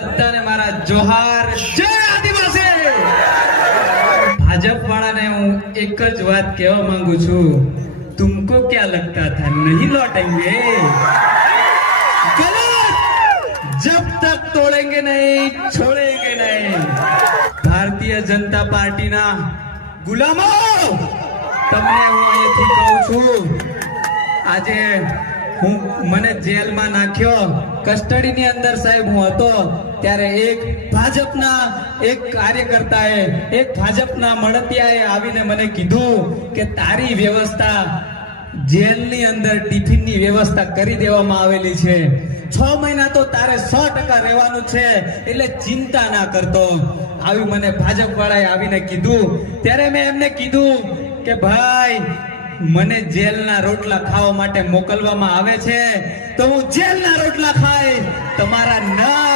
બધાને મારા જોહાર, જય આદિવાસી। ભાજપ વાળાને હું એક જ વાત કહેવા માંગુ છું, तुमको क्या लगता था नहीं लौटेंगे? गलत। जब तक तोड़ेंगे नहीं छोड़ेंगे नहीं। भारतीय जनता पार्टी ना गुलामो, તમને હું અહીંથી કહું છું, આજે હું મને જેલમાં નાખ્યો, કસ્ટડીની અંદર સાહેબ હું હતો, ત્યારે એક ભાજપના એક કાર્યકર્તાએ, એક ભાજપના મળતિયાએ આવીને મને કીધું કે તારી વ્યવસ્થા જેલની અંદર ટિફિનની વ્યવસ્થા કરી દેવામાં આવેલી છે, 6 મહિના તો તારે 100% રહેવાનું છે, એટલે ચિંતા ના કરતો। આવી મને ભાજપ વાળાએ આવીને કીધું, ત્યારે મેં એમને કીધું કે ભાઈ મને જેલના રોટલા ખાવા માટે મોકલવામાં આવે છે તો હું જેલના રોટલા ખાઈ, તમારા ના